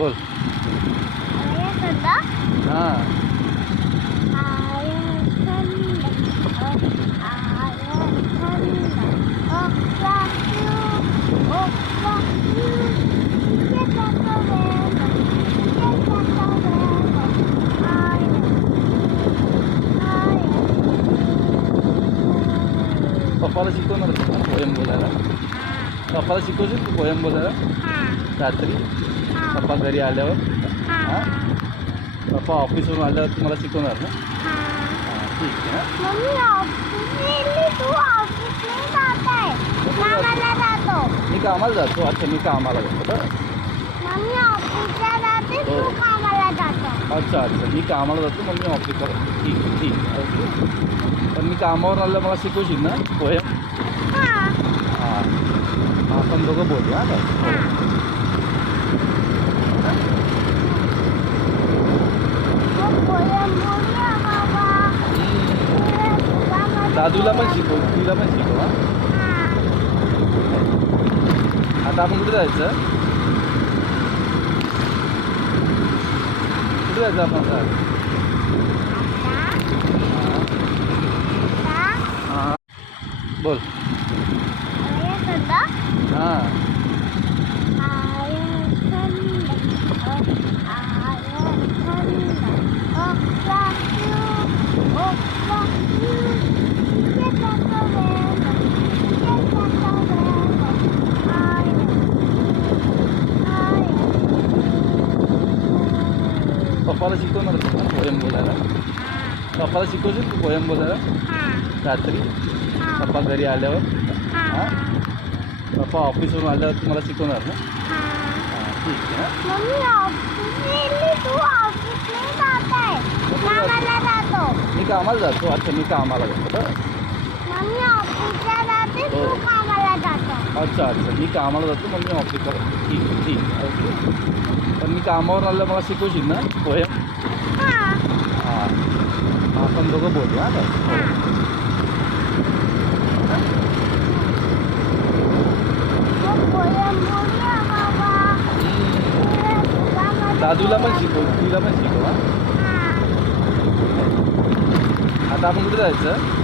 बोल. हां. पप्पाला शिकवणार होतं ना पोएम बोलायला. पप्पाला शिकवशील तू पोएम बोलायला रात्री पप्पा घरी आल्यावर. हां, पप्पा ऑफिसवरून आल्यावर तुम्हाला शिकवणार ना. हां, ठीक आहे. मी कामाला जातो. अच्छा, मी कामाला जातो बरं. अच्छा अच्छा, मी कामाला जातो मग मी ऑफिसला. ठीक ठीक ओके. पण मी कामावर आलं मला शिकवशील ना पोएम. हां, आपण दोघं बोलू. हां दादूला पण शिकव, तुला पण शिकव. हां, आता आपण कुठे जायचं? कुठे जायचं आपण सर? हां, बोल. हां. पप्पाला शिकवणार होतं ना पोएम बोलायला. पप्पाला शिकवशील तू पोएम बोलायला रात्री पप्पा घरी आल्यावर. हां, पप्पा ऑफिसवरून आल्यावर तुम्हाला शिकवणार ना. हां, ठीक आहे. मी कामाला जातो. अच्छा, मी कामाला जातो बरं. अच्छा अच्छा, मी कामाला जातो मग मी ऑफिसला. ठीक ठीक ओके. पण मी कामावर आलं मला शिकवशील ना पोएम. हां, आपण दोघं बोलू. हां दादूला पण शिकव, तुला पण शिकव. हां, आता आपण कुठे जायचं?